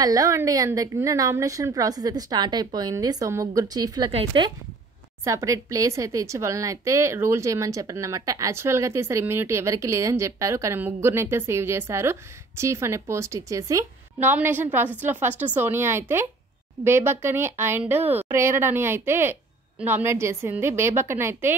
Hello అండి అందరికి. నిన్న నామినేషన్ ప్రాసెస్ అయితే స్టార్ట్ అయిపోయింది. సో ముగ్గురు చీఫ్లకైతే సపరేట్ ప్లేస్ అయితే ఇచ్చి వాళ్ళని అయితే రూల్ చేయమని చెప్పారు అనమాట. యాక్చువల్గా అయితే ఈసారి ఇమ్యూనిటీ ఎవరికి లేదని చెప్పారు, కానీ ముగ్గురిని అయితే సేవ్ చేశారు చీఫ్ అనే పోస్ట్ ఇచ్చేసి. నామినేషన్ ప్రాసెస్లో ఫస్ట్ సోనియా అయితే బేబక్కని అండ్ ప్రేరణని అయితే నామినేట్ చేసింది. బేబక్కని అయితే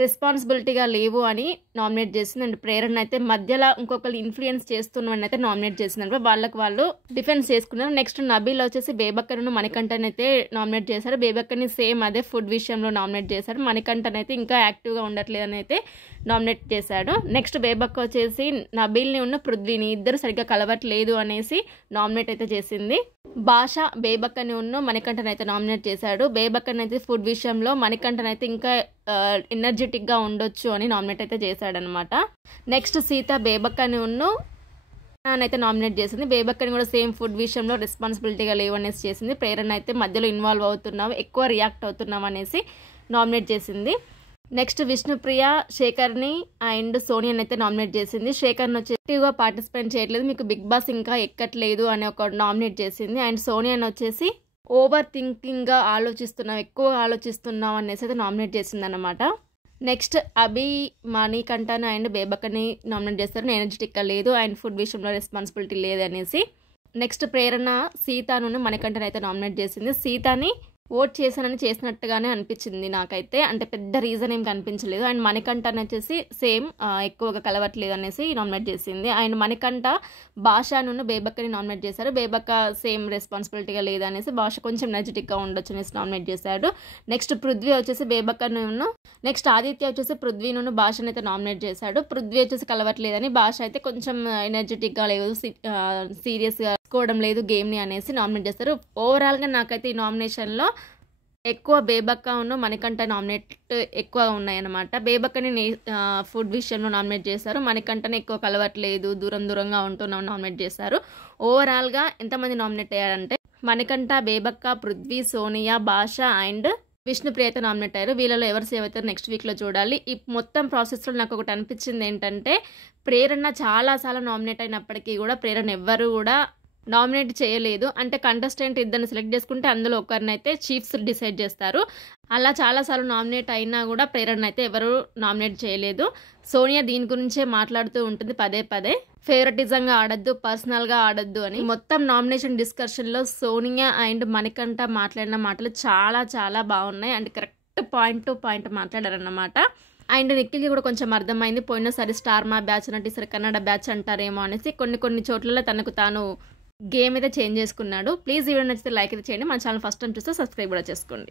రెస్పాన్సిబిలిటీగా లేవు అని నామినేట్ చేసింది అండ్ ప్రేరణ అయితే మధ్యలో ఇంకొకరు ఇన్ఫ్లుయెన్స్ చేస్తున్నామని అయితే నామినేట్ చేసింది. వాళ్ళకి వాళ్ళు డిఫెన్స్ చేసుకున్నారు. నెక్స్ట్ నబీల్ వచ్చేసి బేబక్కను మణికంఠన్ అయితే నామినేట్ చేశారు. బేబక్కని సేమ్ అదే ఫుడ్ విషయంలో నామినేట్ చేశారు. మణికంఠన్ అయితే ఇంకా యాక్టివ్గా ఉండట్లేదని అయితే నామినేట్ చేశాడు. నెక్స్ట్ బేబక్క వచ్చేసి నబీల్ని ఉన్న పృథ్వీని ఇద్దరు సరిగ్గా కలవట్లేదు అనేసి నామినేట్ అయితే చేసింది. భాష బేబక్కని ఉన్న మణికంఠన్ అయితే నామినేట్ చేశాడు. బేబక్కని అయితే ఫుడ్ విషయంలో, మణికంఠన్ అయితే ఇంకా ఎనర్జెటిక్గా ఉండొచ్చు అని నామినేట్ అయితే చేశాడనమాట. నెక్స్ట్ సీత బేబక్కని ఉన్న అయితే నామినేట్ చేసింది. బేబక్కని కూడా సేమ్ ఫుడ్ విషయంలో రెస్పాన్సిబిలిటీగా లేవనేసి చేసింది. ప్రేరణ అయితే మధ్యలో ఇన్వాల్వ్ అవుతున్నావు, ఎక్కువ రియాక్ట్ అవుతున్నావు అనేసి నామినేట్ చేసింది. నెక్స్ట్ విష్ణుప్రియ శేఖర్ని అండ్ సోనియాని అయితే నామినేట్ చేసింది. శేఖర్ని వచ్చి యాక్టివ్గా పార్టిసిపేట్ చేయట్లేదు, మీకు బిగ్ బాస్ ఇంకా ఎక్కట్లేదు అని ఒక నామినేట్ చేసింది. అండ్ సోనియాని వచ్చేసి ఓవర్ థింకింగ్గా ఆలోచిస్తున్నావు, ఎక్కువగా ఆలోచిస్తున్నావు అనేసి అయితే నామినేట్ చేసింది అనమాట. నెక్స్ట్ అభి మణికంఠన్ అండ్ బేబక్కని నామినేట్ చేస్తారు. ఎనర్జెటిక్గా లేదు అండ్ ఫుడ్ విషయంలో రెస్పాన్సిబిలిటీ లేదు అనేసి. నెక్స్ట్ ప్రేరణ సీతాను మణికంఠన్ అయితే నామినేట్ చేసింది. సీతాని ఓట్ చేశానని చేసినట్టుగానే అనిపించింది నాకైతే, అంటే పెద్ద రీజన్ ఏం కనిపించలేదు. అండ్ మణికంఠన్ వచ్చేసి సేమ్ ఎక్కువగా కలవట్లేదు అనేసి నామినేట్ చేసింది. అండ్ మణికంఠ భాషను బేబక్కని నామినేట్ చేశారు. బేబక్క సేమ్ రెస్పాన్సిబిలిటీగా లేదు అనేసి భాష కొంచెం ఎనర్జెటిక్గా ఉండొచ్చు అనేసి నామినేట్ చేశాడు. నెక్స్ట్ పృథ్వీ వచ్చేసి బేబక్కను, నెక్స్ట్ ఆదిత్య వచ్చేసి పృథ్వీను భాషను అయితే నామినేట్ చేశాడు. పృథ్వీ వచ్చేసి కలవట్లేదని, భాష అయితే కొంచెం ఎనర్జెటిక్గా లేదు, సీరియస్గా తీసుకోవడం లేదు గేమ్ని అనేసి నామినేట్ చేస్తారు. ఓవరాల్గా నాకైతే ఈ నామినేషన్లో ఎక్కువ బేబక్క ఉన్న మణికంఠ నామినేట్ ఎక్కువగా ఉన్నాయన్నమాట. బేబక్కని ఫుడ్ విషయంలో నామినేట్ చేశారు. మణికంఠని ఎక్కువ కలవట్లేదు, దూరంగా ఉంటున్నాం నామినేట్ చేశారు. ఓవరాల్గా ఎంతమంది నామినేట్ అయ్యారంటే మణికంఠ, బేబక్క, పృథ్వీ, సోనియా, భాష అండ్ విష్ణుప్రియ అయితే నామినేట్ అయ్యారు. వీళ్ళలో ఎవరు సేవ్ అవుతారు నెక్స్ట్ వీక్లో చూడాలి. ఈ మొత్తం ప్రాసెస్లో నాకు ఒకటి అనిపించింది ఏంటంటే, ప్రేరణ చాలాసార్లు నామినేట్ అయినప్పటికీ కూడా ప్రేరణ ఎవ్వరు కూడా నామినేట్ చేయలేదు. అంటే కంటెస్టెంట్ ఇద్దరిని సెలెక్ట్ చేసుకుంటే అందులో ఒకరినైతే చీఫ్స్ డిసైడ్ చేస్తారు. అలా చాలాసార్లు నామినేట్ అయినా కూడా ప్రేరణ అయితే ఎవరు నామినేట్ చేయలేదు. సోనియా దీని గురించే మాట్లాడుతూ ఉంటుంది పదే ఫేవరెటిజంగా ఆడద్దు, పర్సనల్గా ఆడద్దు అని. మొత్తం నామినేషన్ డిస్కషన్లో సోనియా అండ్ మణికంఠ మాట్లాడిన మాటలు చాలా బాగున్నాయి and correct point to point మాట్లాడారన్నమాట. అండ్ నిఖిల్కి కూడా కొంచెం అర్థమైంది, పోయినసారి స్టార్ మా బ్యాచ్ అంటే ఈసారి కన్నడ బ్యాచ్ అంటారేమో అనేసి కొన్ని చోట్లలో తనకు తాను గేమ్ అయితే చేంజ్ చేసుకున్నాడు. ప్లీజ్ ఈ వీడియో నచ్చితే లైక్ అయితే చేయండి. మన ఛానల్ ఫస్ట్ టైం చూస్తే సబ్స్క్రైబ్ కూడా చేసుకోండి.